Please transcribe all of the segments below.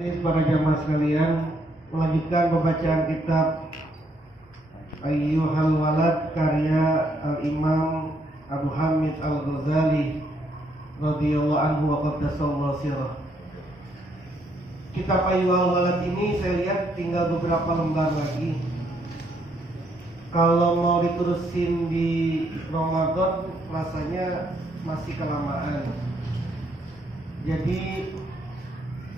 Para jamaah sekalian, melanjutkan pembacaan kitab Ayyuhal Walad karya Al-Imam Abu Hamid Al-Ghazali radhiyallahu anhu wa qaddasallahu sirah. Kitab Ayyuhal Walad ini saya lihat tinggal beberapa lembar lagi. Kalau mau diterusin di Ramadan rasanya masih kelamaan. Jadi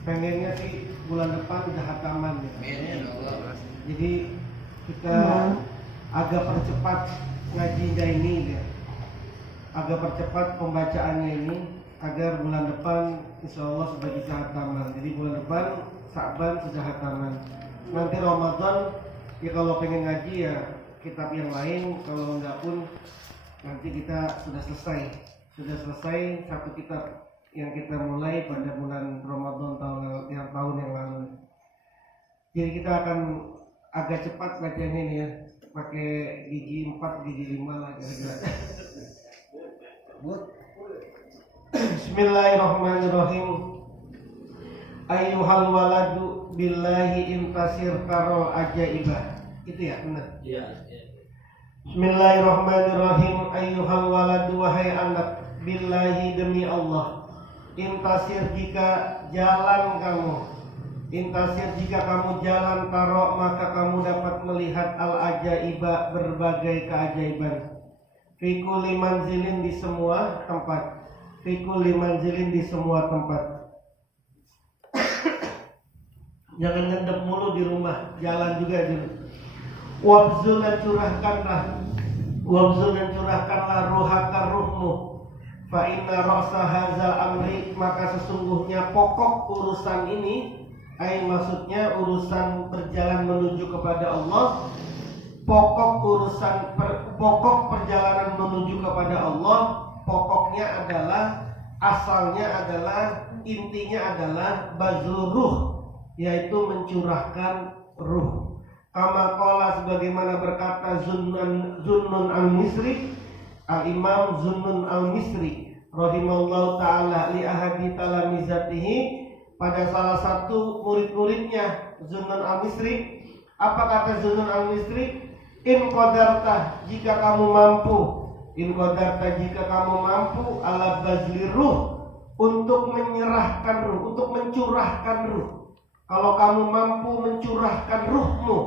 pengennya sih bulan depan udah hataman ya. Jadi kita agak percepat ngajinya ini ya. Agak percepat pembacaannya ini agar bulan depan insya Allah sudah bisa hataman. Jadi bulan depan Sa'ban sudah hataman. Nanti Ramadan ya kalau pengen ngaji ya kitab yang lain, kalau enggak pun nanti kita sudah selesai satu kitab yang kita mulai pada bulan Ramadan tahun yang lalu. Jadi kita akan agak cepat bacanya ini ya, pakai gigi 4, gigi 5 lah kira-kira. Bismillahirrahmanirrahim. Ayyuhal waladu billahi intasir karol ajaibah. Itu ya, benar? Iya. Bismillahirrahmanirrahim. Ayyuhal waladu wahai anak, billahi demi Allah. Intasir jika jalan kamu, intasir jika kamu jalan taro, maka kamu dapat melihat al-ajaiba, berbagai keajaiban. Fi kulli manzilin, di semua tempat. Fi kulli manzilin, di semua tempat. Jangan ngendep mulu di rumah, jalan juga dulu. Wabzul dan curahkanlah ruhaka ruhmu. Fa inna ra'sa hadzal amri, maka sesungguhnya pokok urusan ini, maksudnya urusan berjalan menuju kepada Allah, pokok perjalanan menuju kepada Allah, pokoknya adalah, asalnya adalah, intinya adalah bazlur ruh, yaitu mencurahkan ruh. Kama qala, sebagaimana berkata Zunnun al-Misri, Al-Imam Zunnun al-Misri rahimahullahu ta'ala, li ahadi talamizatihi, pada salah satu murid-muridnya Zunnun al-Misri. Apa kata Zunnun al-Misri? In qadarta, jika kamu mampu ala bazli ruh, untuk menyerahkan ruh, untuk mencurahkan ruh. Kalau kamu mampu mencurahkan ruhmu,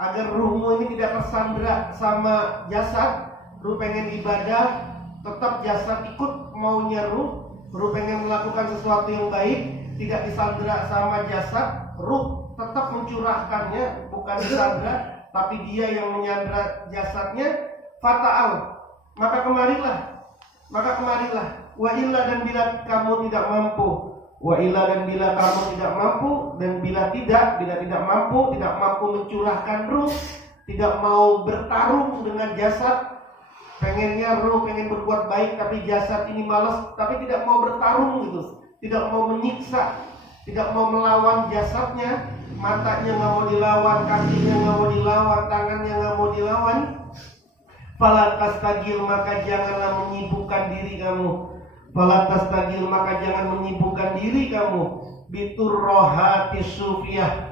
agar ruhmu ini tidak tersandra sama jasad. Ruh pengen ibadah, tetap jasad ikut maunya ruh. Ruh pengen melakukan sesuatu yang baik, tidak disandra sama jasad. Ruh tetap mencurahkannya, bukan disandra, tapi dia yang menyandra jasadnya. Fata'al, maka kemarilah. Wa illa, dan bila kamu tidak mampu. Wa illa, dan bila kamu tidak mampu. Dan bila tidak mampu mencurahkan ruh, tidak mau bertarung dengan jasad. Pengennya ruh pengen berbuat baik, tapi jasad ini malas, tapi tidak mau bertarung gitu, tidak mau menyiksa, tidak mau melawan jasadnya. Matanya nggak mau dilawan, kakinya nggak mau dilawan, tangannya nggak mau dilawan. Fala tastagil, maka janganlah menyibukkan diri kamu. Fala tastagil, maka jangan menyibukkan diri kamu. Biturrohati sufiyah,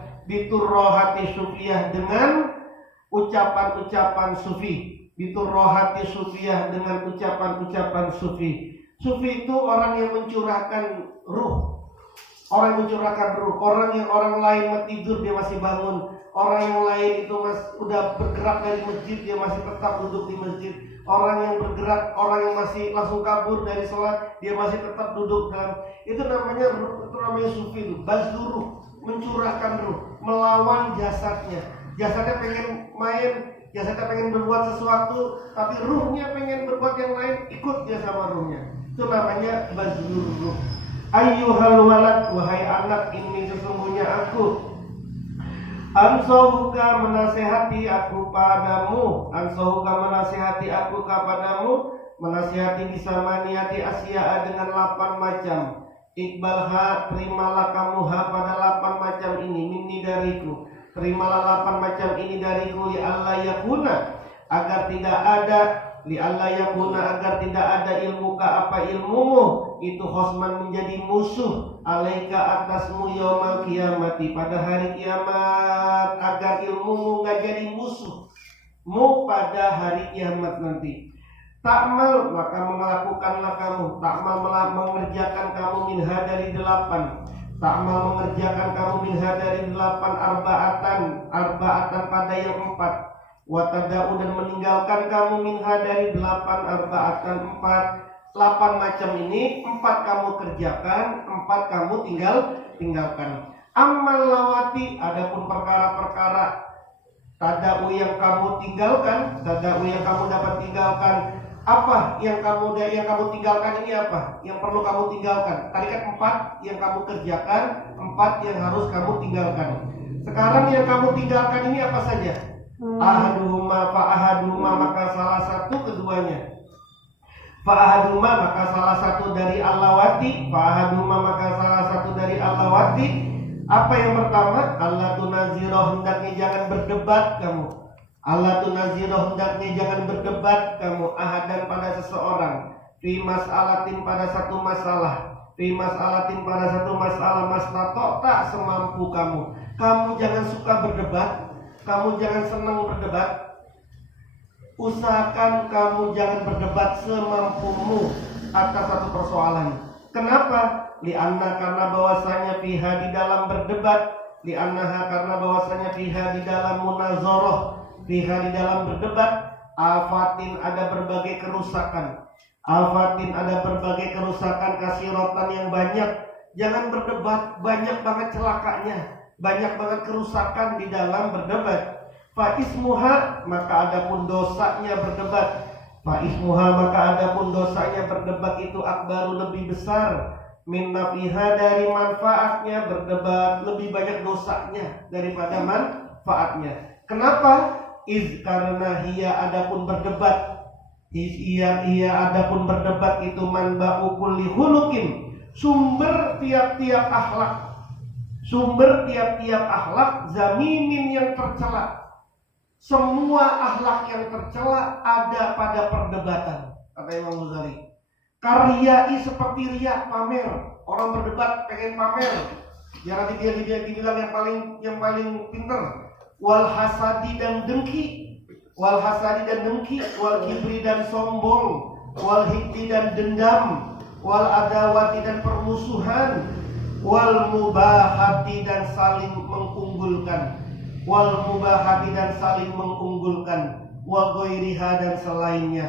dengan ucapan-ucapan sufi. Biturrohati sufiyah, dengan ucapan-ucapan sufi. Sufi itu orang yang mencurahkan ruh. Orang yang orang lain mau tidur dia masih bangun. Orang yang lain itu udah bergerak dari masjid, dia masih tetap duduk di masjid. Orang yang bergerak, orang yang masih langsung kabur dari sholat, dia masih tetap duduk dalam. Itu namanya sufi itu. Bazluruh, mencurahkan ruh, melawan jasadnya. Jasadnya pengen main, jasadnya pengen berbuat sesuatu, tapi ruhnya pengen berbuat yang lain, ikut dia sama ruhnya. Itu namanya bazlur ruh. Ayyuhal walad, wahai anak, ini sesungguhnya aku. Ansauka, menasihati aku kepadamu. Menasihati bisa maniati asya'a, dengan 8 macam. Iqbalha, terimalah kamu pada 8 macam ini, minni dariku. Terimalah 8 macam ini dariku, li'alla yakuna, agar tidak ada ilmuka, apa ilmumu itu khosman, menjadi musuh, alaika atasmu yaumal kiamati, pada hari kiamat, agar ilmumu nggak jadi musuhmu pada hari kiamat nanti. Ta'mal, maka melakukanlah kamu, ta'mal mengerjakan kamu minha dari 8, ta'mal mengerjakan kamu minha dari 8, arba'atan pada yang 4, watada'u dan meninggalkan kamu minha dari 8, arba'atan 4. 8 macam ini, 4 kamu kerjakan, 4 kamu tinggalkan. Ammal lawati, adapun perkara-perkara tada'u yang kamu tinggalkan, tada'u yang kamu dapat tinggalkan. Apa yang kamu tinggalkan ini apa? Yang perlu kamu tinggalkan. Tadi kan 4 yang kamu kerjakan, 4 yang harus kamu tinggalkan. Sekarang yang kamu tinggalkan ini apa saja? Ahaduhuma fa'ahaduhuma, maka salah satu keduanya. Fa'ahaduhuma, maka salah satu dari allawati. Fa'ahaduhuma, maka salah satu dari allawati. Apa yang pertama? Allah tunaziroh, hendaknya jangan berdebat kamu. Allah tunaziroh, hendaknya jangan berdebat kamu ahadan pada seseorang. Fi mas'alatin, pada satu masalah. Fi mas'alatin, pada satu masalah. Mastatokta, semampu kamu. Kamu jangan suka berdebat. Kamu jangan senang berdebat. Usahakan kamu jangan berdebat semampumu atas satu persoalan. Kenapa? Li'anna, karena bahwasanya fiha di dalam berdebat. Li'annaha, karena bahwasanya fiha di dalam munazoroh. Fiha di dalam berdebat. Afatin, ada berbagai kerusakan. Afatin, ada berbagai kerusakan. Kasirotan, yang banyak. Jangan berdebat, banyak banget celakanya, banyak banget kerusakan di dalam berdebat. Fa'ismuha, maka adapun dosanya berdebat. Fa'ismuha, maka adapun dosanya berdebat itu akbaru, lebih besar. Min nafiha, dari manfaatnya berdebat, lebih banyak dosanya daripada manfaatnya. Kenapa? Karena hiya, adapun berdebat. Hiya adapun berdebat itu manba'u kulli hulukin, sumber tiap-tiap akhlak. Sumber tiap-tiap akhlak zamimin, yang tercela. Semua akhlak yang tercela ada pada perdebatan, kata Imam Ghazali. Karyai, seperti riya, pamer. Orang berdebat pengen pamer, ya nanti dia dibilang yang paling pinter. Wal hasadi, dan dengki. Wal hasadi, dan dengki. Wal kibri, dan sombong. Wal hikdi, dan dendam. Wal adawati, dan permusuhan. Wal mubahati, dan saling mengunggulkan. Wal mubahati, dan saling mengunggulkan. Wa ghairiha, dan selainnya.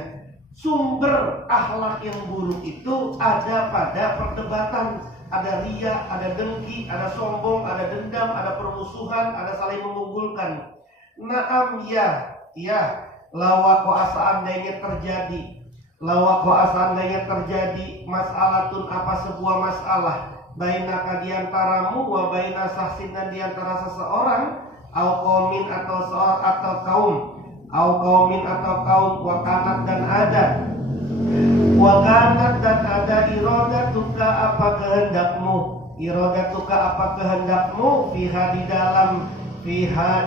Sumber akhlak yang buruk itu ada pada perdebatan. Ada riya, ada dengki, ada sombong, ada dendam, ada permusuhan, ada saling mengunggulkan. Naam, ya lawako seandainya terjadi. Lawako seandainya terjadi masalatun, apa sebuah masalah. Bainaka, diantaramu, wa baina sahsin, dan diantara seseorang. Au qaumin, atau kaum. Au qaumin, atau kaum. Wa kanat, dan ada. Wa kanat, dan ada. Iradatuka, apa kehendakmu. Iradatuka, apa kehendakmu. Fiha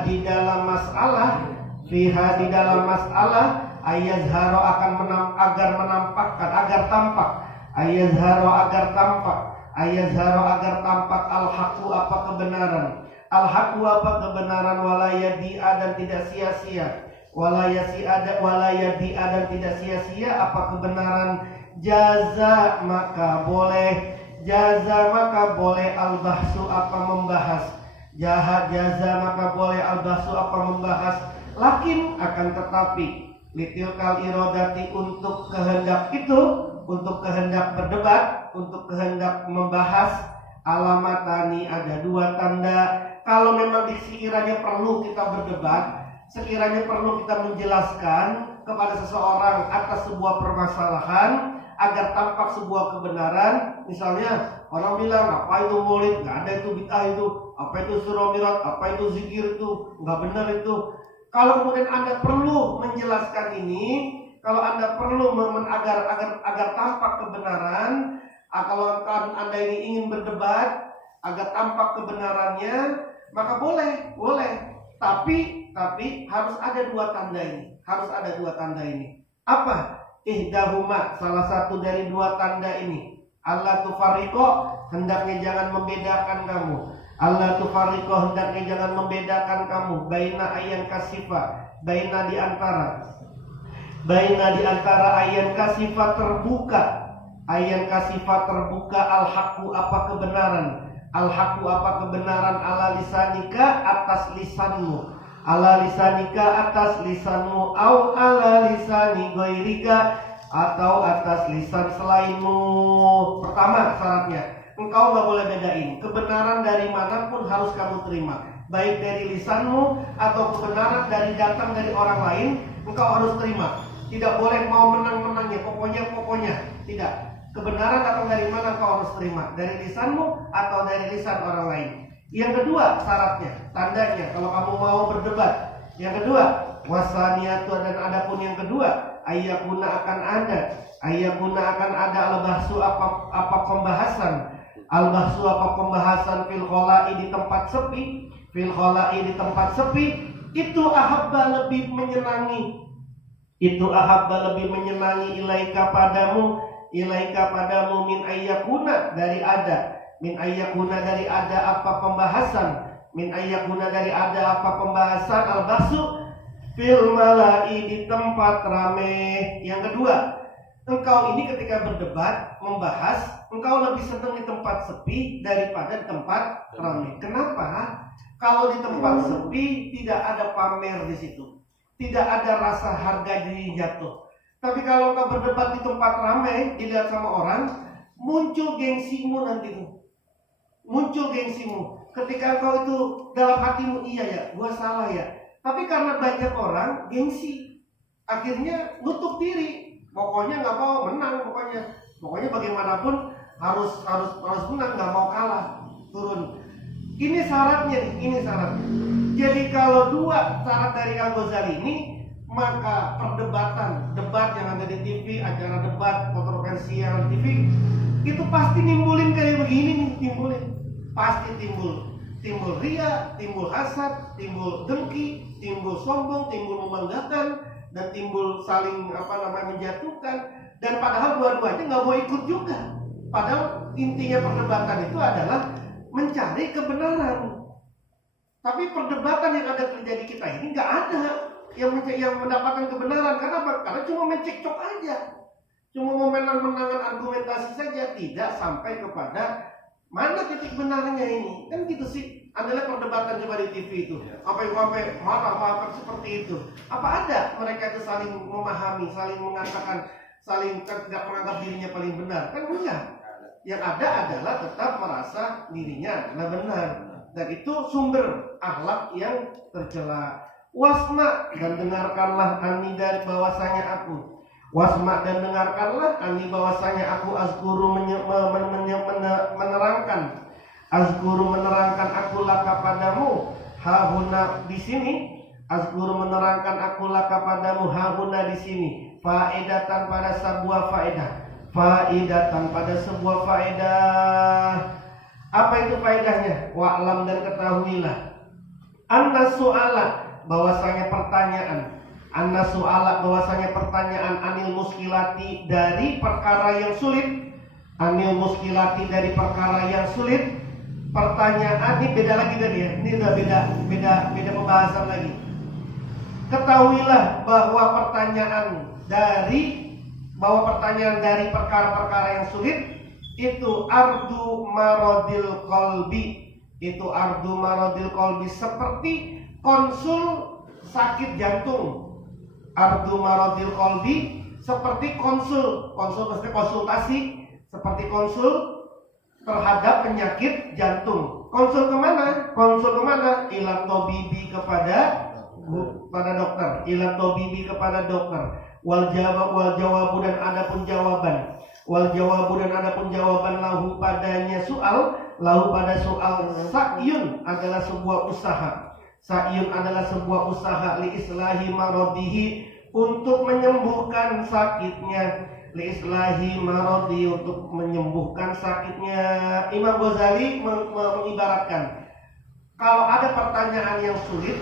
di dalam masalah. Fiha di dalam masalah. Ayazharo, agar tampak. Ayazharo, agar tampak. Al-haqu, apa kebenaran. Al-haqu, apa kebenaran. Walayadi'a, dan tidak sia-sia. Walayadi'a, dan tidak sia-sia apa kebenaran. Jaza, maka boleh. Al-bahsu, apa membahas. Jaza, maka boleh. Al-bahsu, apa membahas. Lakin, akan tetapi. Litilkal irodati, untuk kehendak itu. Untuk kehendak berdebat. Untuk kehendak membahas. Alamatani, ada 2 tanda. Kalau memang sekiranya perlu kita berdebat, sekiranya perlu kita menjelaskan kepada seseorang atas sebuah permasalahan agar tampak sebuah kebenaran. Misalnya orang bilang, apa itu maulid? Nggak ada itu, bid'ah itu. Apa itu surah mirat? Apa itu zikir? Itu nggak benar itu. Kalau kemudian Anda perlu menjelaskan ini, kalau Anda perlu agar tampak kebenaran, kalau Anda ini ingin berdebat agar tampak kebenarannya, maka boleh. Tapi harus ada 2 tanda ini. Harus ada 2 tanda ini. Apa? Ihdahuma, salah satu dari 2 tanda ini. Allah tufarriqo, hendaknya jangan membedakan kamu. Allah tufarriqo, hendaknya jangan membedakan kamu. Baina ayan kasifa, baina di antara ayan kasifa terbuka. Ayan kasifa terbuka, al-haqqu apa kebenaran. Al-haqqu apa kebenaran, ala lisanika atas lisanmu. Ala lisanika atas lisanmu, au ala lisani ghairika atau atas lisan selainmu. Pertama syaratnya, engkau gak boleh bedain. Kebenaran dari manapun harus kamu terima, baik dari lisanmu atau kebenaran dari datang dari orang lain, engkau harus terima. Tidak boleh mau menang-menangnya, pokoknya tidak. Kebenaran datang dari mana engkau harus terima, dari lisanmu atau dari lisan orang lain. Yang kedua syaratnya, tandanya kalau kamu mau berdebat. Yang kedua, wasaniatu, dan adapun yang kedua, ayyakuna akan ada al-bahsu apa pembahasan. Al-bahsu apa pembahasan fil khola'i di tempat sepi. Itu ahabba lebih menyenangi. Ilaika padamu min ayyakuna dari ada. Min ayyakuna dari ada apa pembahasan al-bahsu fil mala'i di tempat rame. Yang kedua, engkau ini ketika berdebat, membahas, engkau lebih senang di tempat sepi daripada di tempat rame. Kenapa? Kalau di tempat sepi tidak ada pamer di situ, tidak ada rasa harga diri jatuh. Tapi kalau engkau berdebat di tempat rame, dilihat sama orang, muncul gengsimu nanti. Ketika engkau itu dalam hatimu, iya ya, gua salah ya. Tapi karena banyak orang, gengsi, akhirnya nutup diri. Pokoknya nggak mau menang, pokoknya bagaimanapun harus menang, nggak mau kalah, turun. Ini syaratnya. Jadi kalau dua syarat dari Al-Ghazali ini, maka debat yang ada di TV, acara debat kontroversial di TV, itu pasti nimbulin kayak begini nih, pasti timbul ria, timbul hasad, timbul dengki, timbul sombong, timbul membanggakan, dan timbul saling menjatuhkan. Dan padahal dua-duanya nggak mau ikut juga. Padahal intinya perdebatan itu adalah mencari kebenaran. Tapi perdebatan yang ada terjadi kita ini nggak ada yang mendapatkan kebenaran. Karena cuma mencekcok aja, cuma menang-menangan argumentasi saja, tidak sampai kepada mana titik benarnya ini. Kan gitu sih, adalah perdebatan coba di TV itu. Sampai marah seperti itu. Apa ada mereka itu saling memahami, saling mengatakan, saling tidak menganggap dirinya paling benar? Kan enggak. Yang ada adalah tetap merasa dirinya adalah benar. Dan itu sumber akhlak yang tercela. Wasma, dan dengarkanlah ani dari bahwasanya aku. Wasma, dan dengarkanlah ani bahwasanya aku azkuru menerangkan. Azkuru menerangkan aku laka padamu hahuna di sini. Azkuru menerangkan aku laka padamu hahuna di sini. Faedatan pada sebuah faedah. Apa itu faedahnya? Wa'lam, dan ketahuilah. Anna su'ala, bahwasanya pertanyaan. Anil muskilati dari perkara yang sulit. Pertanyaan ini beda lagi tadi ya. Ini udah beda pembahasan lagi. Ketahuilah bahwa pertanyaan dari perkara-perkara yang sulit itu ardu maradil qalbi, seperti konsul sakit jantung. Ardu maradil qalbi, seperti konsul maksudnya konsultasi, seperti konsul terhadap penyakit jantung. Konsul kemana? Ila tobibi, kepada dokter. Wal jawabu, dan adapun jawaban. Lahu padanya soal. Sa'yun adalah sebuah usaha. Li islahi maradihi, untuk menyembuhkan sakitnya. Untuk menyembuhkan sakitnya. Imam Ghazali mengibaratkan, kalau ada pertanyaan yang sulit,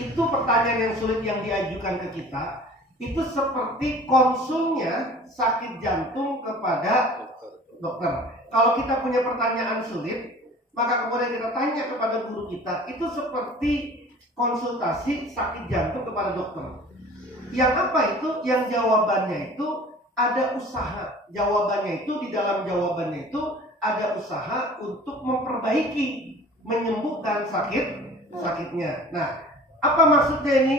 itu pertanyaan yang sulit yang diajukan ke kita, itu seperti konsulnya sakit jantung kepada dokter. Kalau kita punya pertanyaan sulit, maka kemudian kita tanya kepada guru kita, itu seperti konsultasi sakit jantung kepada dokter. Yang apa itu? Yang jawabannya itu ada usaha. Jawabannya itu, di dalam jawabannya itu ada usaha untuk memperbaiki, menyembuhkan sakitnya. Nah, apa maksudnya ini?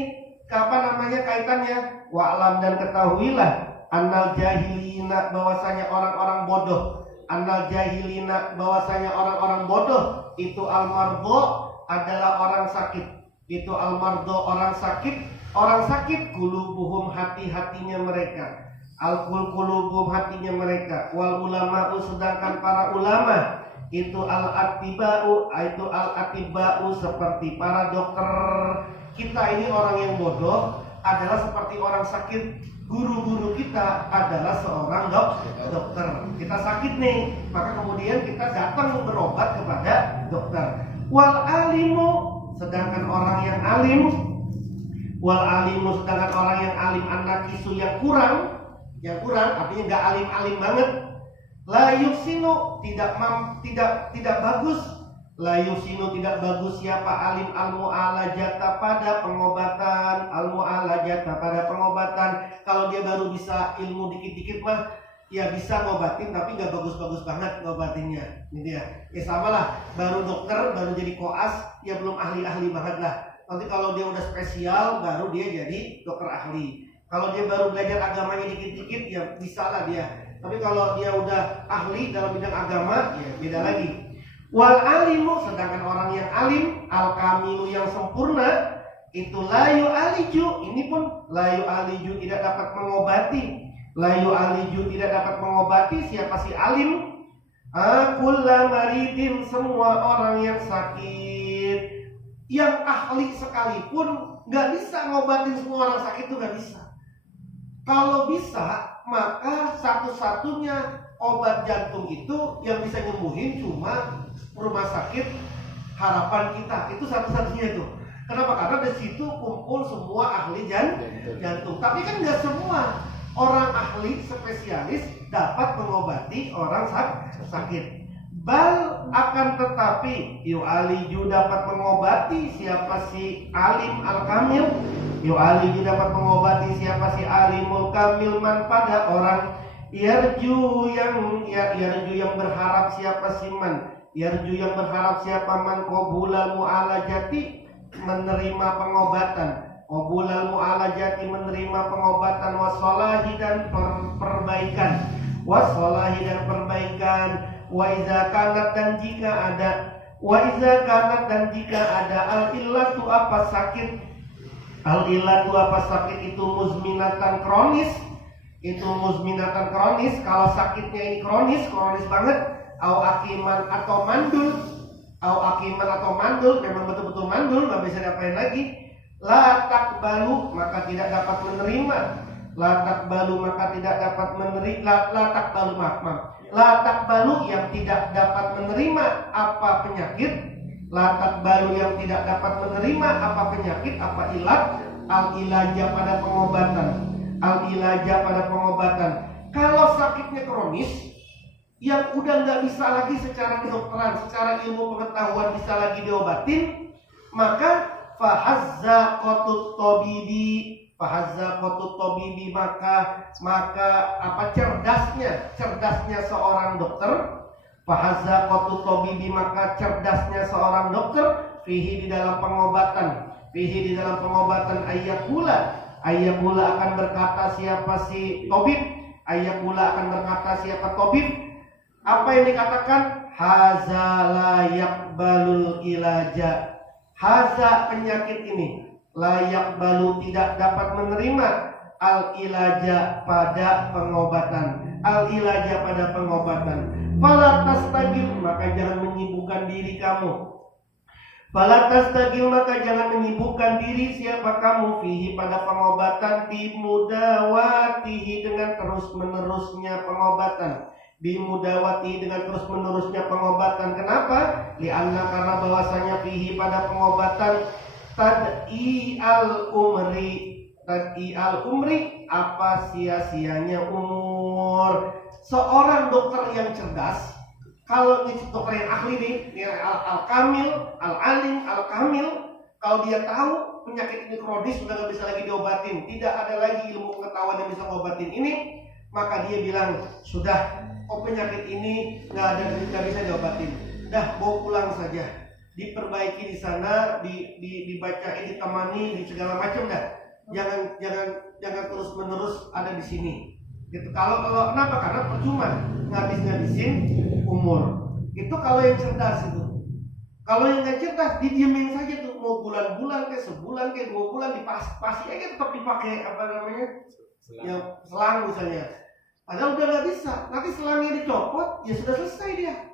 Apa namanya kaitannya? Wa'lam, dan ketahuilah annal jahilina, bahwasanya orang-orang bodoh. Annal jahilina, bahwasanya orang-orang bodoh itu al-mardho, adalah orang sakit. Itu al-mardho, orang sakit. Orang sakit qulubuhum, hati-hatinya mereka. Al-qulubuhum, hatinya mereka. Wal ulama'u, sedangkan para ulama itu al-atiba'u, itu al-atiba'u, seperti para dokter. Kita ini orang yang bodoh adalah seperti orang sakit. Guru-guru kita adalah seorang dokter. Kita sakit nih, maka kemudian kita datang berobat kepada dokter. Wal alimu, sedangkan orang yang alim. Wal alimu, sedangkan orang yang alim, an-naqisu, yang kurang artinya nggak alim-alim banget. La yusinu, tidak bagus. La yusinu, tidak bagus siapa alim al-mu'alajata, pada pengobatan. Al-mu'alajata, pada pengobatan. Kalau dia baru bisa ilmu dikit-dikit mah ya bisa ngobatin, tapi nggak bagus-bagus banget ngobatinnya. Ini dia. Ya sama lah, baru dokter, baru jadi koas, ya belum ahli-ahli banget lah. Nanti kalau dia udah spesial, baru dia jadi dokter ahli. Kalau dia baru belajar agamanya dikit-dikit, ya bisa lah dia. Tapi kalau dia udah ahli dalam bidang agama, ya beda lagi. Wal alimu, sedangkan orang yang alim, al kamilu, yang sempurna, itu layu aliju. Ini pun layu aliju, tidak dapat mengobati. Layu aliju, tidak dapat mengobati. Siapa si alim? Akulla maridin, semua orang yang sakit. Yang ahli sekalipun nggak bisa ngobatin semua orang sakit, itu nggak bisa. Kalau bisa, maka satu-satunya obat jantung itu yang bisa nyembuhin cuma rumah sakit harapan kita. Itu satu-satunya itu. Kenapa? Karena di situ kumpul semua ahli jantung. Tapi kan nggak semua orang ahli spesialis dapat mengobati orang sakit. Bal, akan tetapi yu'aliju, dapat mengobati siapa si alim al-kamil. Yu'aliju, dapat mengobati siapa si alimul kamil, man, pada orang yarju yang berharap siapa si man. Yarju, yang berharap siapa man qabulal mu'alajati, menerima pengobatan. Qabulal mu'alajati, menerima pengobatan. Wassalahi, dan perbaikan. Wassalahi, dan perbaikan. Wa iza kanat, dan jika ada. Wa iza kanat, dan jika ada. Al-illatu, apa sakit. Al-illatu, apa sakit itu muzminatan, kronis. Itu muzminatan, kronis. Kalau sakitnya ini kronis banget. Au akiman, atau mandul. Au akiman, atau mandul, memang betul-betul mandul, nggak bisa diapain lagi. La takbalu, maka tidak dapat menerima. La takbalu, maka tidak dapat menerima. La takbalu, maaf. La takbalu, yang tidak dapat menerima apa penyakit. La takbalu, yang tidak dapat menerima apa penyakit, apa ilat. Al-ilaja, pada pengobatan. Al-ilaja, pada pengobatan. Kalau sakitnya kronis, yang udah nggak bisa lagi secara kedokteran, secara ilmu pengetahuan bisa lagi diobatin, maka fahazza qatut tabibi, maka apa cerdasnya seorang dokter. Fahazza qatut tabibi, maka cerdasnya seorang dokter, fihi, di dalam pengobatan. Fihi, di dalam pengobatan. Ayyakula akan berkata siapa si tabib. Ayyakula akan berkata siapa tabib. Apa yang dikatakan? Haza la yaqbalul ilaja. Haza, penyakit ini, la yaqbalu, tidak dapat menerima al-ilaja, pada pengobatan. Al-ilaja, pada pengobatan. Fala tastagil, maka jangan menyibukkan diri kamu. Fala tastagil, maka jangan menyibukkan diri siapa kamu, fihi, pada pengobatan, bimudawatihi, dengan terus-menerusnya pengobatan. Bimudawati, dengan terus-menerusnya pengobatan. Kenapa? Lianna, karena bahwasanya fihi, pada pengobatan, tad'i al-umri, apa sia-sianya umur. seorang dokter yang cerdas, kalau ini dokter yang ahli nih, al-kamil, al-alim, al-kamil, kalau dia tahu penyakit ini kronis sudah nggak bisa lagi diobatin, tidak ada lagi ilmu pengetahuan yang bisa ngobatin ini, maka dia bilang sudah, penyakit ini nggak bisa diobatin, dah bawa pulang saja, diperbaiki di sana, dibacain, ditemani, di segala macam dah, jangan terus menerus ada di sini. Gitu. Kalau kenapa? Karena percuma ngabisin umur. Itu kalau yang cerdas itu. Kalau yang nggak cerdas didiemin saja tuh, mau bulan-bulan kayak sebulan kayak 2 bulan dipasi aja tetap dipakai yang selang misalnya. Padahal udah nggak bisa. Nanti selangnya dicopot, ya sudah selesai dia.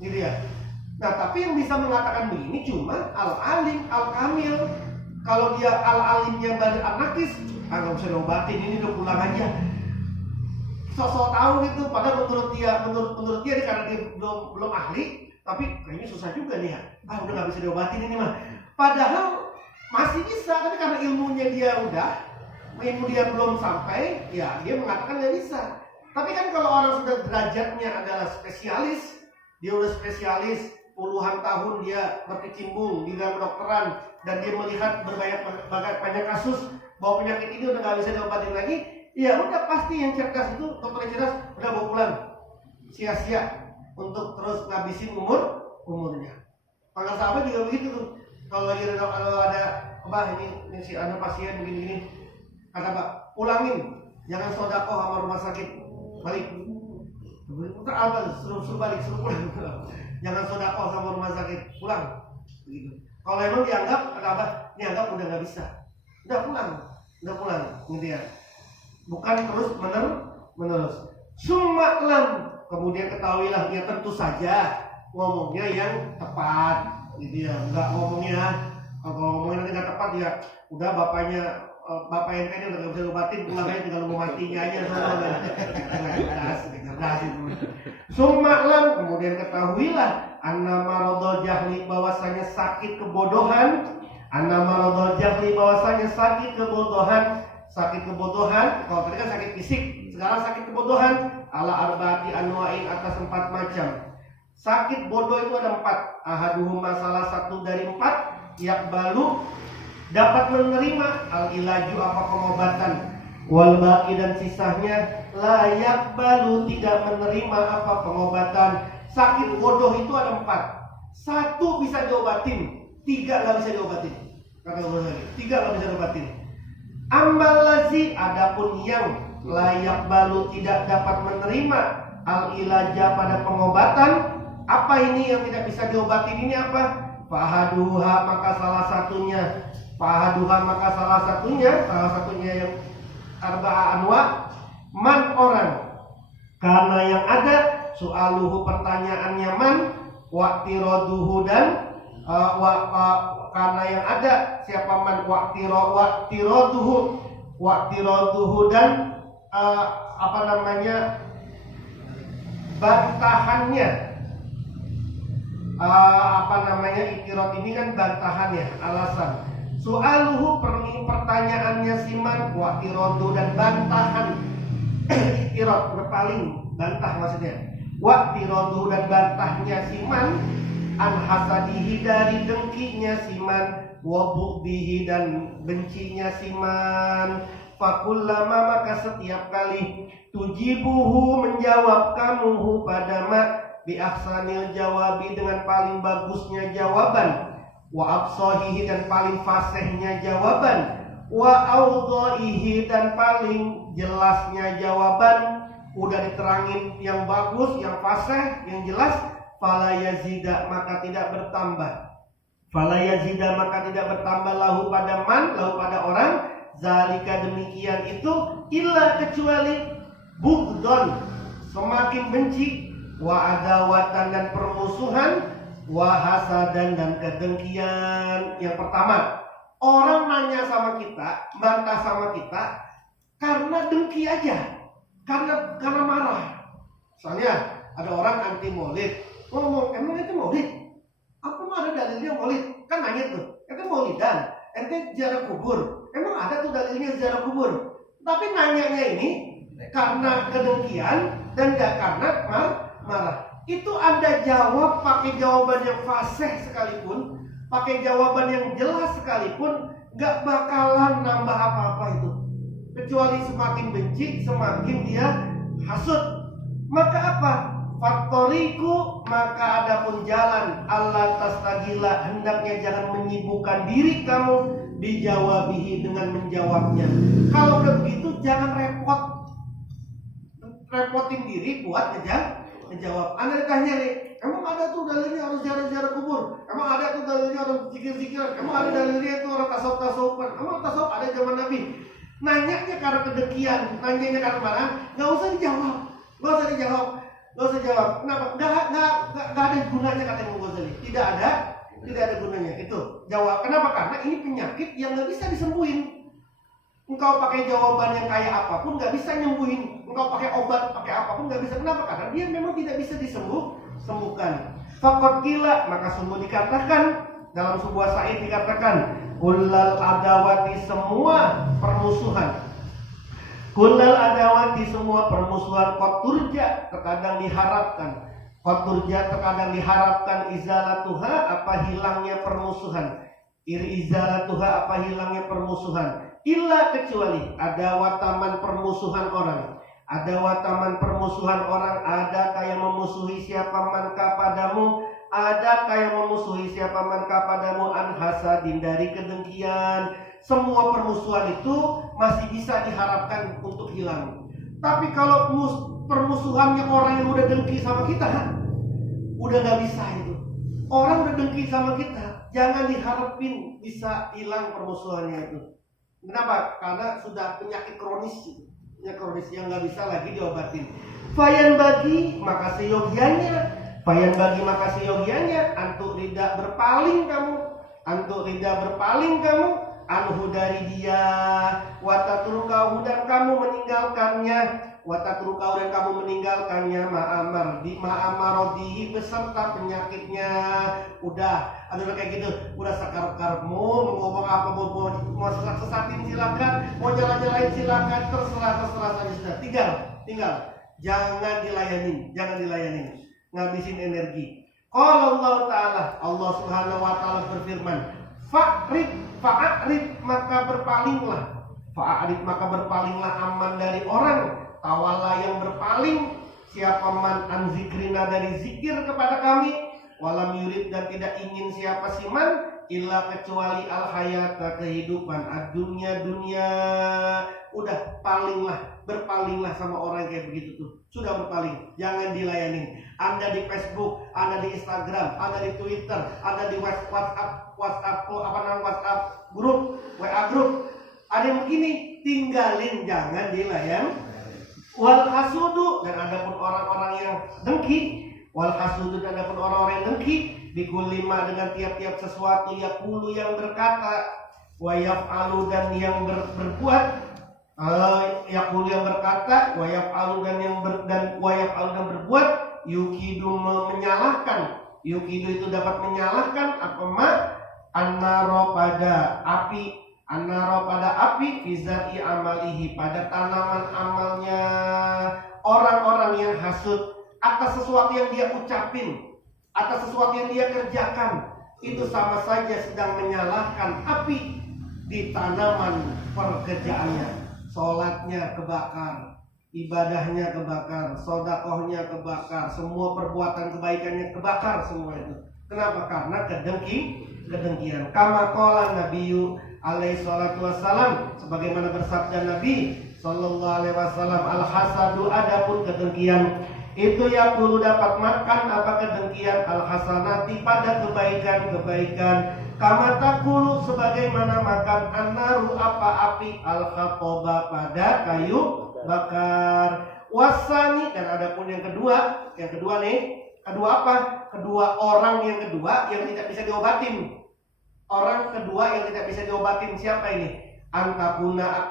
Gitu ya. Nah, tapi yang bisa mengatakan begini cuma al-alim, al-kamil. Kalau dia al-alimnya baru anakis, nggak bisa diobatin, ini udah pulang aja. Sosok tahu gitu, padahal menurut dia karena dia belum ahli, tapi kayaknya susah juga nih ya. Udah nggak bisa diobatin ini mah. Padahal masih bisa, tapi karena ilmunya ilmu dia belum sampai, ya dia mengatakan nggak bisa. Tapi kan kalau orang sudah derajatnya adalah spesialis, dia udah spesialis, puluhan tahun dia berkecimpung di dalam kedokteran, dan dia melihat banyak kasus bahwa penyakit ini udah nggak bisa diobatin lagi, ya udah pasti yang cerdas itu, dokter yang cerdas udah bawa pulang, sia-sia untuk terus ngabisin umurnya. Para sahabat juga begitu tuh. Kalau ada ini si ada pasien begini, kata Pak, pulangin, jangan sodako sama rumah sakit, balik. Putar apa? Suruh balik, suruh pulang. Jangan sodako sama rumah sakit, pulang. Begitu. Kalau emang dianggap dianggap udah nggak bisa, udah pulang, gitu ya. Bukan terus menerus. Sumaklam, kemudian ketahuilah, ya tentu saja ngomongnya yang tepat, gitu ya. Nggak ngomongnya, kalau ngomongnya nanti nggak tepat ya, udah bapak yang tadi udah nggak bisa obatin, pulang aja tinggal nunggu matinya aja soalnya. Sumaklam, kemudian ketahuilah, anna maradul jahli, bahwasanya sakit kebodohan, sakit kebodohan, kalau tadi kan sakit fisik, sekarang sakit kebodohan, ala arba'ati anwa'in, atas 4 macam. Sakit bodoh itu ada 4. Ahaduhuma, salah satu dari 4, yakbalu, dapat menerima, al ilaju, apa pengobatan, wal baqi, dan sisanya la yakbalu, tidak menerima apa pengobatan. Sakit bodoh itu ada 4. 1 bisa diobatin, 3 nggak bisa diobatin. Kata Allah lagi, 3 nggak bisa diobatin. Ambal lazi, adapun yang layak balu, tidak dapat menerima al ilaja, pada pengobatan. Apa ini yang tidak bisa diobatin? Ini apa? Fahaduha, maka salah satunya yang arba'a anwa, man, orang, karena yang ada soaluhu, pertanyaannya man, waqtiroduhu, dan karena yang ada siapa man, waqtiroduhu, dan bantahannya, iktirot ini kan bantahannya, alasan. Soaluhu, pertanyaannya siman, waqtirodu, dan bantahan. Iktirot, berpaling, bantah maksudnya. Waqtirodu, dan bantahnya siman, an hasadihi, dari dengkinya siman, wa bughdihi, dan bencinya siman. Fakullama, maka setiap kali, tujibuhu, menjawab kamuhu pada ma, bi ahsanil jawabi, dengan paling bagusnya jawaban, wa absahihi, dan paling fasihnya jawaban, wa awdaihi, dan paling jelasnya jawaban. Udah diterangin yang bagus, yang fasih, yang jelas, fala yazida, maka tidak bertambah, lahu pada man, lahu pada orang, zalika, demikian itu, illa, kecuali bughdon, semakin benci, wa adawatan, dan permusuhan, wa hasadan, dan kedengkian. Yang pertama, orang nanya sama kita, bantah sama kita karena dengki aja, karena marah. Misalnya ada orang anti maulid, ngomong, emang itu maulid? Apa mah ada dalilnya maulid? Kan nanya tuh, itu maulidan, ente ziarah kubur, emang ada tuh dalilnya ziarah kubur? Tapi nanyanya ini karena kedengkian dan gak karena marah. Itu Anda jawab pakai jawaban yang fasih sekalipun, pakai jawaban yang jelas sekalipun, gak bakalan nambah apa-apa itu. Kecuali semakin benci, semakin dia hasud. Maka apa? Faktoriku, maka adapun jalan Allah tastagila, hendaknya jangan menyibukkan diri kamu dijawabihi dengan menjawabnya. Kalau udah begitu jangan repotin diri buat ngejawab. Anda ditanya nih, emang ada tuh dalilnya harus ziarah kubur? Emang ada tuh dalilnya harus zikir-zikiran? Emang ada dalilnya itu orang tasawuf-tasawufan? Emang tasawuf ada zaman Nabi? Nanyanya karena kedengkian, nanyanya karena marah, nggak usah dijawab. Kenapa? Nggak ada gunanya, kata Imam Ghazali. Tidak ada gunanya. Itu jawab. Kenapa? Karena ini penyakit yang nggak bisa disembuhin. Engkau pakai jawaban yang kayak apapun nggak bisa nyembuhin. Engkau pakai obat, pakai apapun nggak bisa. Kenapa? Karena dia memang tidak bisa disembuhkan. Faqad qila, maka sungguh dikatakan dalam sebuah syair dikatakan, kullal adawati, semua permusuhan. Kullal adawati, semua permusuhan, qaturja, terkadang diharapkan. Qaturja, terkadang diharapkan, izalatuha, apa hilangnya permusuhan. Izalatuha, apa hilangnya permusuhan. Illa, kecuali adawataman permusuhan orang. Adawataman permusuhan orang, ada kayak memusuhi siapa man kepadamu, ada kayak memusuhi siapa man kepadamu an hasadin, dari kedengkian. Semua permusuhan itu masih bisa diharapkan untuk hilang. Tapi kalau permusuhannya orang yang udah dengki sama kita, udah gak bisa itu. Orang udah dengki sama kita, jangan diharapin bisa hilang permusuhannya itu. Kenapa? Karena sudah penyakit kronis itu. Penyakit kronis yang gak bisa lagi diobatin. Fayan bagi maka seyogianya antuk rida berpaling kamu anhu dari dia, watatrukahu dan kamu meninggalkannya, ma'amarodihi beserta penyakitnya. Udah, ada kayak gitu, udah sekarep-karepmu mau ngomong apa, mau sesatin silakan, mau jalan-jalain silakan, terserah saja sudah. Tinggal, jangan dilayanin, ngabisin energi. Kalau Allah Subhanahu wa taala berfirman, Fa'arid maka berpalinglah aman dari orang tawalla yang berpaling siapa man an zikrina dari zikir kepada kami, walam yurid dan tidak ingin siapa siman illa kecuali al hayata kehidupan dunia. Udah berpalinglah sama orang kayak begitu tuh. Sudah berpaling, jangan dilayanin. Anda di Facebook, Anda di Instagram, Anda di Twitter, Anda di WhatsApp grup, WA grup. Ada yang begini, tinggalin, jangan dilayan. Wal hasudu, dan adapun orang-orang yang dengki, dikulima dengan tiap-tiap sesuatu yaqulu yang berkata, wa yaf'alu dan yang berbuat. Yaqulu yang berkata, wa yaf'alu dan berbuat, yukidu menyalahkan. Yukidu itu dapat menyalahkan apa annaro pada api fizai amalihi, pada tanaman amalnya. Orang-orang yang hasud atas sesuatu yang dia ucapin, atas sesuatu yang dia kerjakan, itu sama saja sedang menyalahkan api di tanaman pekerjaannya. Sholatnya kebakar, ibadahnya kebakar, sodakohnya kebakar, semua perbuatan kebaikannya kebakar semua itu. Kenapa? Karena kedengkian. Kama qala Nabiyyu alaihi salatu wassalam, sebagaimana bersabda Nabi sallallahu alaihi wasallam, al hasadu, adapun kedengkian itu yaqulu dapat makan apa kedengkian, al hasanati pada kebaikan. Kama takulu, sebagaimana makan annaru apa api, al khatoba pada kayu bakar. Wasani, dan adapun yang kedua apa? Kedua orang yang kedua yang tidak bisa diobatin. Orang kedua yang tidak bisa diobatin siapa ini? Antakuna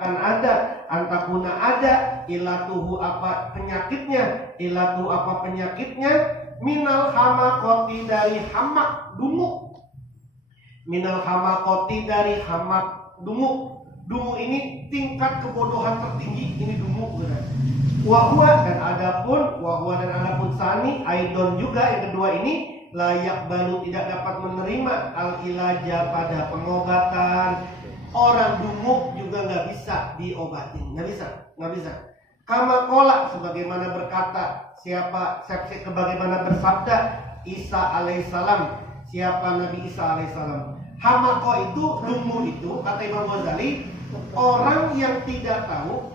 ada ilatuhu apa penyakitnya, minal hamakoti dari hamak dungu. Dungu ini tingkat kebodohan tertinggi, ini dungu benar. Wahwa dan adapun sani aidon juga yang kedua ini layak balu tidak dapat menerima al ilaja pada pengobatan. Orang dungu juga nggak bisa diobatin, nggak bisa. Kama kola sebagaimana berkata sebagaimana bersabda Isa alaihissalam, siapa Nabi Isa alaihissalam. Hamako itu, dungu itu, kata Imam Ghazali, orang yang tidak tahu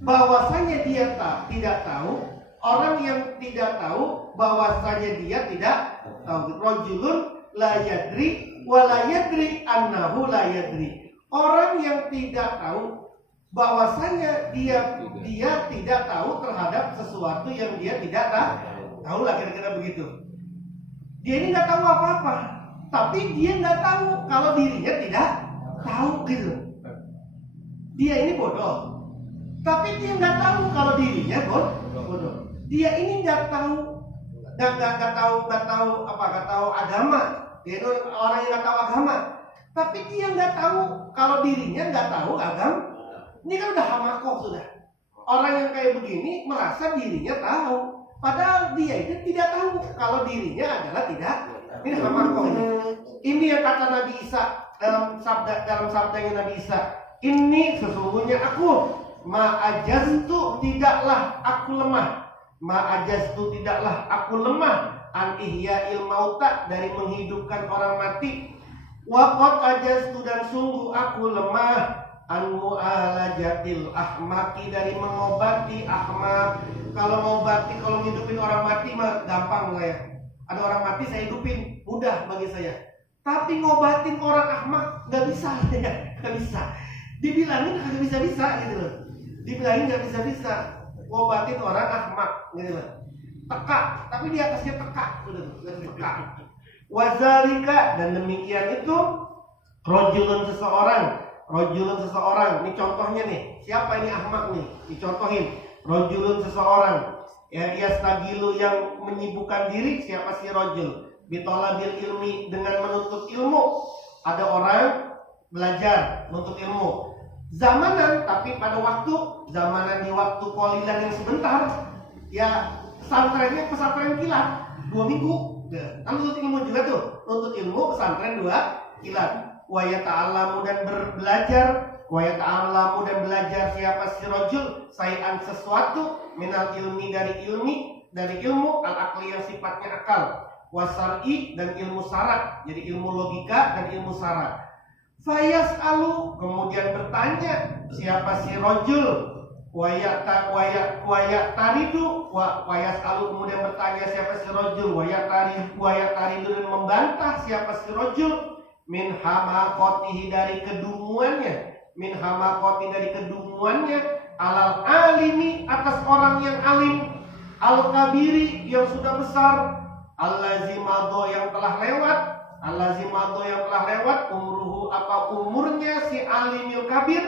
bahwasanya dia tidak tahu, orang yang tidak tahu bahwasanya dia tidak tahu. Rajulun la yadri wa la yadri annahu la yadri. Orang yang tidak tahu bahwasanya dia tidak tahu terhadap sesuatu yang dia tidak tahu lah, kira-kira begitu. Dia ini nggak tahu apa-apa, tapi dia nggak tahu kalau dirinya tidak tahu gitu. Dia ini bodoh, tapi dia nggak tahu kalau dirinya bodoh. Dia ini nggak tahu agama. Dia itu orang yang nggak tahu agama, tapi dia nggak tahu kalau dirinya nggak tahu agama. Ini kan udah hamakoh sudah. Orang yang kayak begini merasa dirinya tahu, padahal dia itu tidak tahu kalau dirinya adalah tidak. Ini hamakoh ini. Ini yang kata Nabi Isa dalam sabdanya Nabi Isa. Ini sesungguhnya aku ma'ajaztu tidaklah aku lemah an ihya'il mauta dari menghidupkan orang mati. Wa qad ajaztu dan sungguh aku lemah an mu'alajatil ahmaqi dari mengobati ahmaq. Kalau ngidupin orang mati mah gampang lah ya. Ada orang mati saya hidupin, mudah bagi saya. Tapi ngobatin orang ahmak nggak bisa ya, nggak bisa. Dibilangin nggak bisa gitu loh. Dibilangin nggak bisa ngobatin orang ahmak gitu loh. Teka, tapi di atasnya teka, udah teka. Wazalika dan demikian itu rojulun seseorang. Ini contohnya nih. Siapa ini ahmak nih? Dicontohin. Rojulun seseorang. Ya, yastagilu yang menyibukkan diri. Siapa si rojul? Bitolabil ilmi dengan menuntut ilmu. Ada orang belajar menuntut ilmu. Zamanan, tapi pada zamanan di waktu kolilan yang sebentar. Ya pesantren kilat 2 minggu. Kan nuntut ilmu juga tuh. Nuntut ilmu pesantren 2 kilat. Wa yata'allamu dan belajar siapa si rojul sayan sesuatu minal ilmi dari ilmu al-aqli yang sifatnya akal, wasar'i dan ilmu syarat, jadi ilmu logika dan ilmu syarat. Fayas'alu kemudian bertanya siapa si rojul, wayas'alu kemudian bertanya siapa si rojul, wayataridu dan membantah siapa si rojul min hamakotihi dari kedunguannya alal alimi atas orang yang alim, al kabiri yang sudah besar, allazimado yang telah lewat umruhu apa umurnya si alimil kabir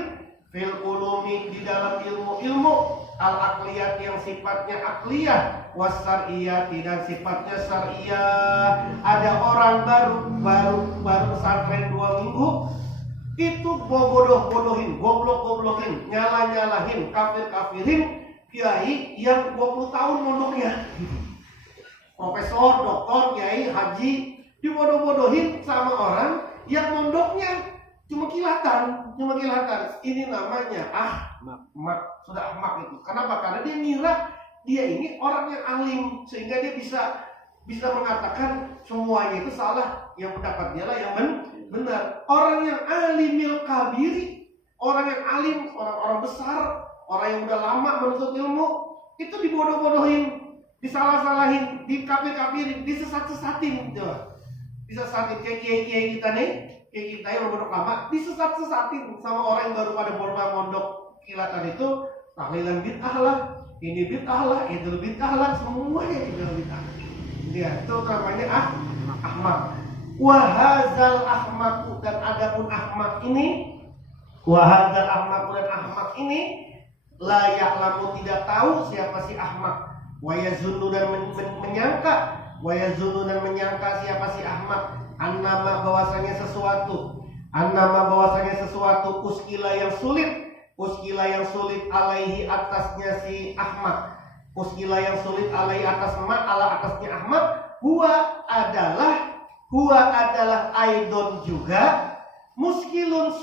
fil ulumi di dalam ilmu al akliyat yang sifatnya akliyah wasariyati dan sifatnya syariah. Ada orang baru pesantren 2 minggu itu bodoh-bodohin, goblok-goblokin, nyala-nyalahin, kafir-kafirin kiai yang 20 tahun mondoknya. Profesor, doktor, kiai, haji dibodoh-bodohin sama orang yang mondoknya cuma kilatan. Ini namanya ahmak, sudah ahmak itu. Kenapa? Karena dia ngira dia ini orang yang alim sehingga dia bisa mengatakan semuanya itu salah, yang pendapat dia lah yang benar. Orang yang alimil kabiri, orang yang alim, orang besar, orang yang udah lama menuntut ilmu, itu dibodoh-bodohin, disalah-salahin, dikafir-kafirin, disesat-sesatin, disesatin kayak kiai kita nih, kayak kita yang mondok lama, disesat-sesatin sama orang yang baru pada mondok kilatan itu, tahlilan bid'ah lah, ini bid'ah lah, itu bid'ah lah, semuanya itu bid'ah. Ya, itu namanya ahmak. Wahazal ahmaku dan adapun ahmak ini, layak lamu tidak tahu siapa si ahmak. Wayazunu dan menyangka siapa si ahmak. Annama bahwasanya sesuatu Annama bahwasanya sesuatu uskila yang sulit alaihi atasnya si Ahmad. Uskila yang sulit alaihi atasnya Ahmad. Huwa adalah aidon juga muskilun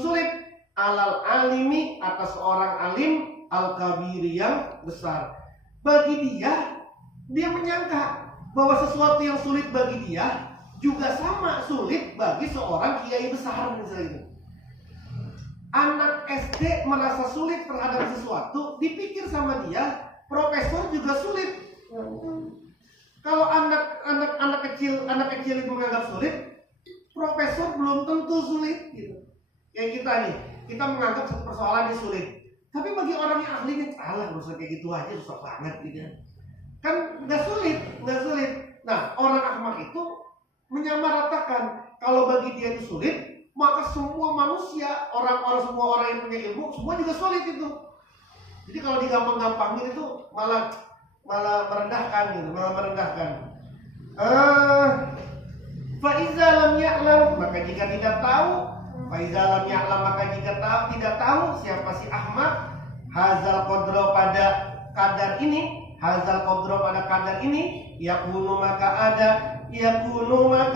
sulit alal alimi atas orang alim al-kabiri yang besar. Bagi dia menyangka bahwa sesuatu yang sulit bagi dia juga sama sulit bagi seorang kiai besar misalnya. Anak SD merasa sulit terhadap sesuatu, dipikir sama dia profesor juga sulit. Kalau anak kecil itu menganggap sulit, profesor belum tentu sulit gitu. Kayak kita nih, kita menganggap persoalan ini sulit. Tapi bagi orang yang ahlinya, alah urusan kayak gitu aja susah banget gitu. Kan nggak sulit. Nah, orang ahmak itu menyamaratakan kalau bagi dia itu sulit, maka semua manusia, semua orang yang punya ilmu, semua juga sulit itu. Jadi kalau digampang-gampangin itu malah merendahkan gitu, Faiza lam ya'lam, maka jika tidak tahu, tidak tahu siapa si Ahmad hazal qadra pada kadar ini, yakunu maka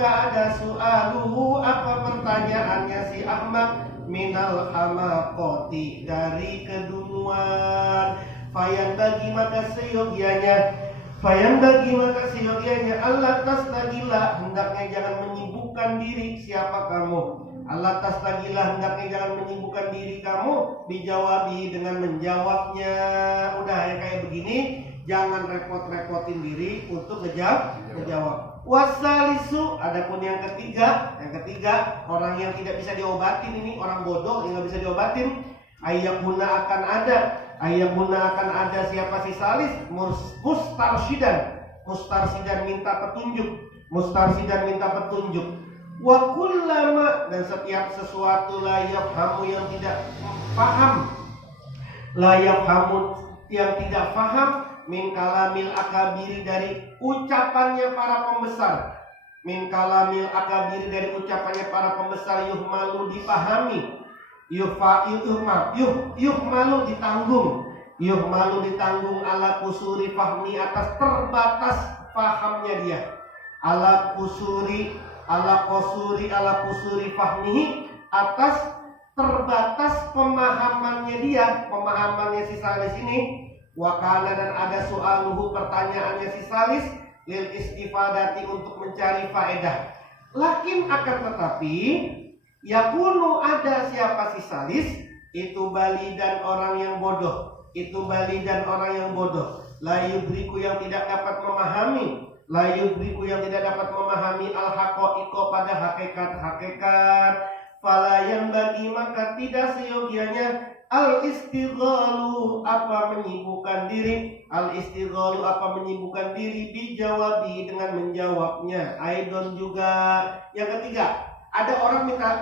ada su'aluhu, apa pertanyaannya si Ahmad, minal hamaqati, dari kedunguan. Fayan bagi maka seyogianya Allah tasdagila, hendaknya jangan menyibukkan diri siapa kamu. Allah tasdagila, hendaknya jangan menyibukkan diri kamu bijawabi, dengan menjawabnya. Udah yang kayak begini, jangan repot-repotin diri untuk ngejawab. Wasalisu, adapun yang ketiga, orang yang tidak bisa diobatin ini, orang bodoh yang nggak bisa diobatin. Ayyakuna akan ada siapa si salis, mustarsidan minta petunjuk. Wa kullama, dan setiap sesuatu layak hamu yang tidak paham, min kalamil akabiri, dari ucapannya para pembesar, yuhmalu dipahami, yuhmalu ditanggung ala kusuri fahmi, atas terbatas pahamnya dia, ala kusuri fahmihi, atas terbatas pemahamannya si salis ini. Wakana, dan ada soaluhu, pertanyaannya si salis, lil istifadati, untuk mencari faedah. Lakin akan tetapi yakunu, ada siapa si salis, itu bali dan orang yang bodoh, la yudriku, yang tidak dapat memahami, al-haqaiqo, pada hakikat. Fala yang bagi, maka tidak seyogianya al-istighalu, apa menyibukkan diri, bijawabi, dengan menjawabnya. Aidon juga yang ketiga, ada orang minta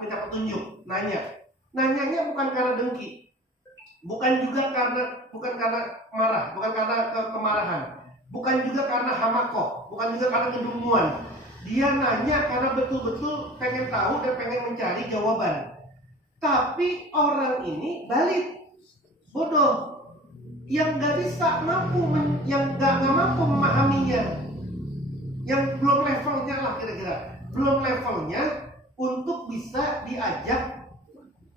petunjuk, nanyanya bukan karena dengki, bukan karena marah, bukan karena kemarahan, bukan juga karena hamakoh, bukan juga karena kedunguan. Dia nanya karena betul-betul pengen tahu dan pengen mencari jawaban. Tapi orang ini balik, bodoh, yang nggak mampu memahaminya, yang belum levelnya lah kira-kira, untuk bisa diajak,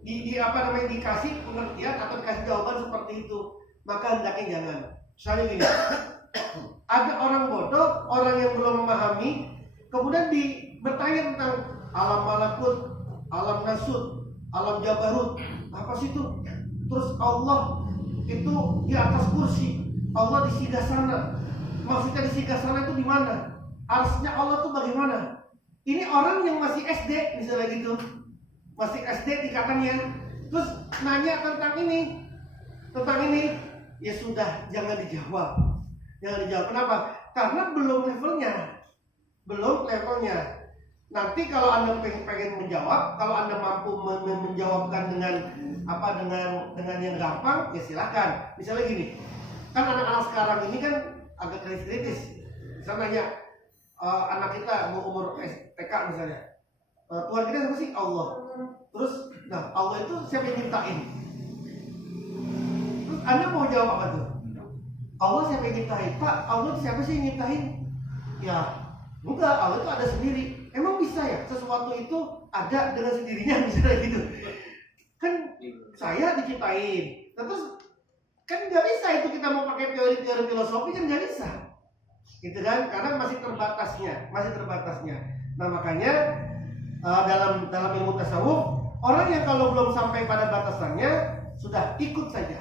dikasih pengertian atau dikasih jawaban seperti itu. Maka hendaknya jangan. Misalnya gini, ada orang bodoh, orang yang belum memahami, kemudian bertanya tentang alam malakut, alam nasut, alam jabarut, apa sih itu? Terus Allah itu di atas kursi, Allah di sigasana. Maksudnya di sigasana itu di mana? Arsnya Allah itu bagaimana? Ini orang yang masih SD misalnya gitu, masih SD tingkatannya, terus nanya tentang ini, ya sudah, jangan dijawab. Kenapa? Karena belum levelnya. Nanti kalau Anda pengen menjawab, kalau Anda mampu menjawabkan dengan yang gampang, ya silakan. Misalnya gini, kan anak-anak sekarang ini kan agak kritis. Misalnya nanya, anak kita mau umur TK misalnya, Tuhan kita siapa sih? Allah. Terus, nah Allah itu siapa yang nyiptain? Terus Anda mau jawab apa tuh? Allah siapa yang nyiptain? Pak, Allah siapa sih yang nyiptain? Ya, enggak, Allah itu ada sendiri. Emang bisa ya sesuatu itu ada dengan sendirinya misalnya gitu? Kan saya diciptain. Terus kan nggak bisa itu kita mau pakai teori-teori filosofi kan nggak bisa. Gitu kan? Karena masih terbatasnya. Nah makanya dalam ilmu tasawuf, orang yang kalau belum sampai pada batasannya sudah ikut saja.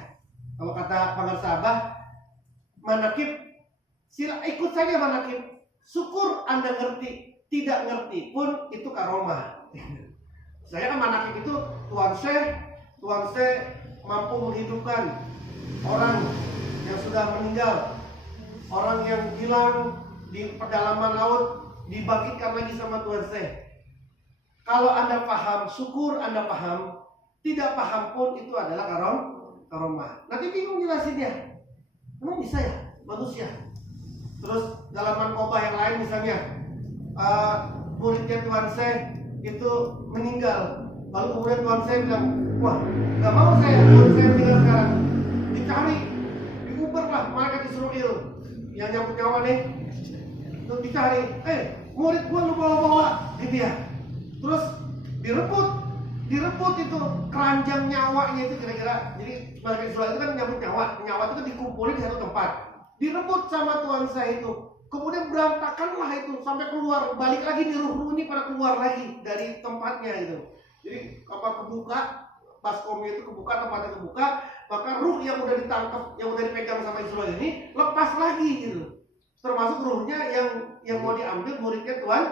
Kalau kata Pangar Sabah, manakib, sila ikut saja manakib. Syukur Anda ngerti, tidak ngerti pun itu karomah. Saya kan manakib itu Tuan Syekh mampu menghidupkan orang yang sudah meninggal, orang yang hilang di pedalaman laut dibangkitkan lagi sama Tuan Syekh. Kalau Anda paham, syukur Anda paham. Tidak paham pun itu adalah karomah. Nanti bingung jelasinnya. Emang bisa ya manusia? Terus dalam manqobah yang lain misalnya, muridnya Tuan Syekh itu meninggal. Lalu kemudian Tuan Syekh bilang, wah gak mau Tuan Syekh meninggal sekarang. Dicari, diuber lah malaikat Israel yang nyambut nyawa nih. Terus dicari, murid gua lu bawa-bawa gitu ya. Terus direbut itu keranjang nyawanya itu kira-kira. Jadi malaikat Israel itu kan nyambut nyawa itu kan dikumpulin di satu tempat. Direbut sama Tuan Syekh itu. Kemudian berantakanlah itu sampai keluar, balik lagi di ruh ini pada keluar lagi dari tempatnya gitu. Jadi kebuka, baskomnya itu kebuka, tempatnya kebuka, maka ruh yang udah ditangkap, yang udah dipegang sama Israel ini lepas lagi gitu. Termasuk ruhnya yang mau diambil muridnya Tuan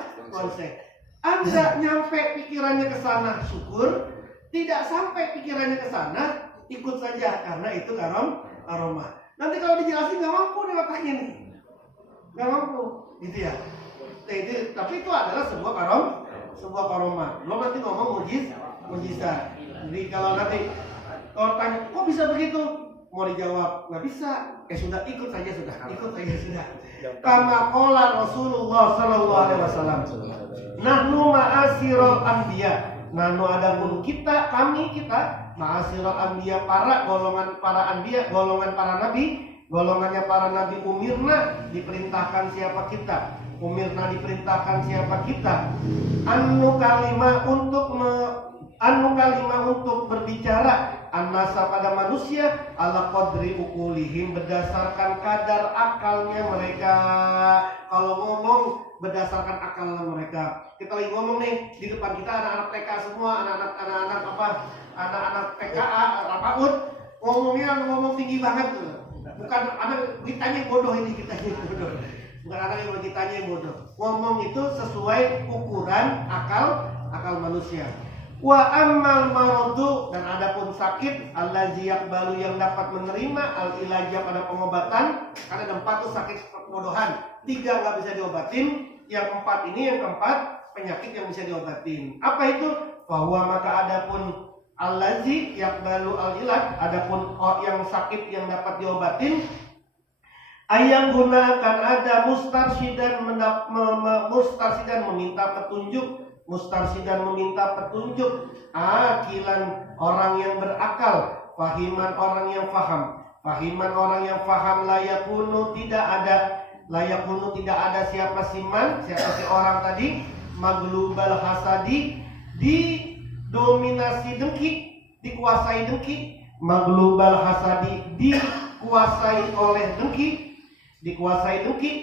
Syekh. Anda nyampe pikirannya ke sana, syukur. Tidak sampai pikirannya ke sana, ikut saja karena itu karomah. Nanti kalau dijelasin nggak mampu nih otaknya nih, nggak mampu, gitu ya. Tapi itu adalah sebuah karomah. Lo nanti ngomong mujizat. Jadi kalau nanti tanya, kok bisa begitu? Mau dijawab nggak bisa, sudah ikut saja sudah. Kama qala Rasulullah sallallahu alaihi wasallam. Nahnu ma'asyiral anbiya. Nahnu adapun kami ma'asyiral anbiya, golongan para nabi, golongannya para nabi, umirna diperintahkan siapa kita, anu kalima untuk berbicara annasa pada manusia ala qadri ukulihim, berdasarkan kadar akalnya mereka. Kalau ngomong berdasarkan akalnya mereka. Kita lagi ngomong nih, di depan kita anak-anak TK semua, anak-anak PKA, PAUD, ngomong tinggi banget tuh. Bukan anak kitanya bodoh ini, bukan anak yang kitanya yang bodoh. Ngomong itu sesuai ukuran akal manusia. Wa ammal maradu, dan adapun sakit allazi yaqbalu, yang dapat menerima al ilaja pada pengobatan. Karena ada 4 tuh sakit kebodohan, 3 nggak bisa diobatin, yang keempat penyakit yang bisa diobatin. Apa itu? Bahwa maka adapun allazi yaqbalu al ilaj, adapun yang sakit yang dapat diobatin, ayang gunakan ada mustarsidan meminta petunjuk, akilan orang yang berakal, fahiman orang yang faham, layakunu tidak ada siapa si orang tadi, maglubal hasadi, didominasi dengki, dikuasai dengki, maglubal hasadi, dikuasai oleh dengki,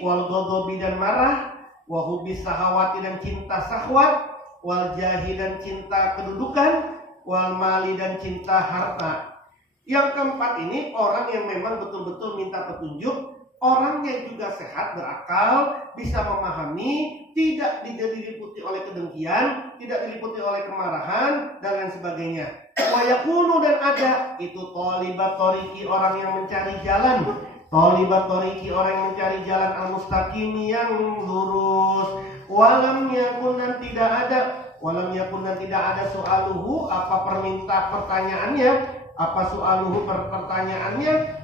wal ghadabi dan marah, wa hubis sahawati dan cinta syahwat, wal jahi dan cinta kedudukan, wal mali dan cinta harta. Yang keempat ini orang yang memang betul-betul minta petunjuk, orangnya juga sehat, berakal, bisa memahami, tidak diliputi oleh kedengkian, tidak diliputi oleh kemarahan dan lain sebagainya. Wa yakunu, dan ada itu thalibat thariqi, orang yang mencari jalan. Thalibat thariqi, orang yang mencari jalan al-mustaqim, yang lurus. Walam yakun, dan tidak ada soaluhu, apa pertanyaannya,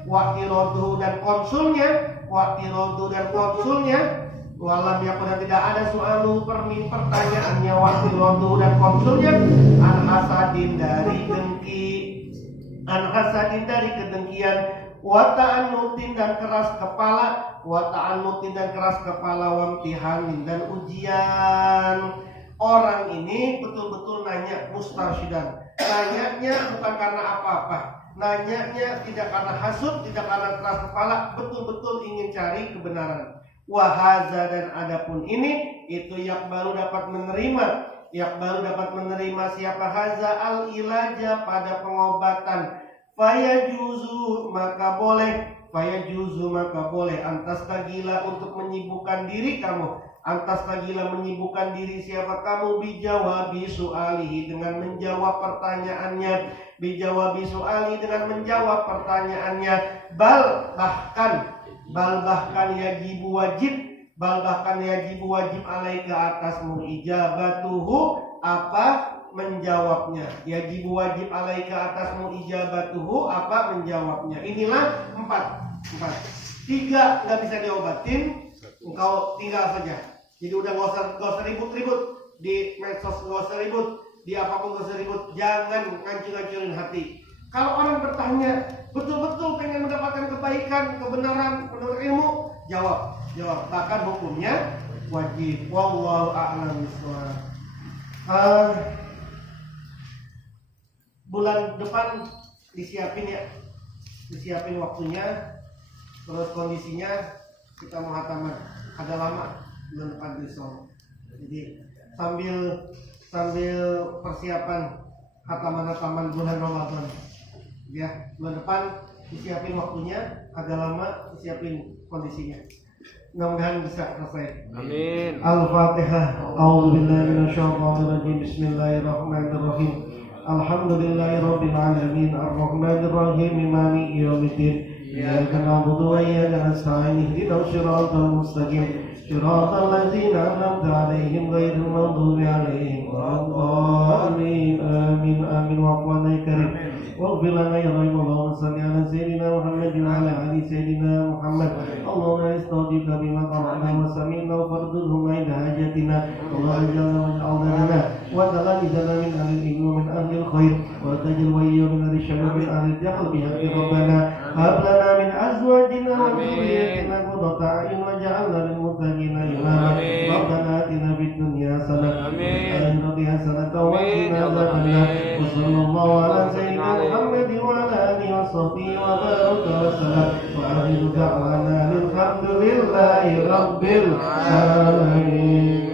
waktirodu dan konsulnya, walam yakun dan tidak ada soalu pertanyaannya waktu rodu dan konsulnya an hasadin dari dengki, an hasadin dari kedengkian, wa ta'annutin dan keras kepala, wa ta'annutin dan keras kepala, wamtihanin dan ujian. Orang ini betul-betul nanya mustarsyidan. Nanyanya bukan karena apa-apa. Nanyanya tidak karena hasud, tidak karena keras kepala, betul-betul ingin cari kebenaran. Wahaza dan adapun ini itu yakbalu dapat menerima, yakbalu dapat menerima siapa haza al ilaja pada pengobatan. Fayajuzu maka boleh antas tagila untuk menyibukkan diri kamu, antas tagila menyibukkan diri siapa kamu bijawabi su'alihi dengan menjawab pertanyaannya, bijawabi su'ali dengan menjawab pertanyaannya, bal bahkan yajibu wajib alaika atasmu ijabatuhu apa menjawabnya, yajibu wajib alaika atasmu ijabatuhu apa menjawabnya. Inilah empat. Tiga nggak bisa diobatin, engkau tinggal saja. Jadi udah nggak usah ribut-ribut di medsos, nggak usah ribut di apapun, nggak usah ribut. Jangan ngancur-ngancurin hati. Kalau orang bertanya betul-betul pengen mendapatkan kebaikan, kebenaran, menurut ilmu, jawab. Bahkan hukumnya wajib. Wallahu a'lam bishawab. Bulan depan disiapin waktunya, terus kondisinya kita mau hataman. Agak lama bulan depan besok. Jadi sambil persiapan hataman bulan Ramadan. Ya, bulan depan disiapin waktunya, agak lama disiapin kondisinya. Mudah-mudahan bisa selesai. Amin. Al-Fatihah. A'udzubillahi minasyaitonirrajim. Bismillahirrahmanirrahim. Alhamdulillahirabbil alamin. Arrahmanirrahim. Maliki yaumiddin. Iyyaka na'budu wa iyyaka nasta'in. Ihdinas siratal mustaqim. Siratal ladzina an'amta 'alaihim ghairil maghdubi 'alaihim waladdallin. Amin. Amin. Wa'fu 'anna ya karim. واغفر لنا يا رب. اللهم صل على سيدنا محمد وعلى ال سيدنا محمد. اللهم استجب بما قرأنا وسمعنا وفرضهم عند حاجتنا. اللهم اجعلنا واجعلنا لنا وتغنجنا من اهل العلم ومن اهل الخير وتجل وإياه من اهل الشر ومن اهل الجهل بحق ربنا. هب لنا من ازواجنا وذرياتنا قرة اعين واجعلنا للمتقين اماما. ربنا اتنا في الدنيا حسنة وفي الآخرة حسنة وقنا عذاب النار. وصلى الله على سيدنا محمد وعلى آله وصحبه وبارك وسلم. وآخر دعوانا الحمد لله رب العالمين.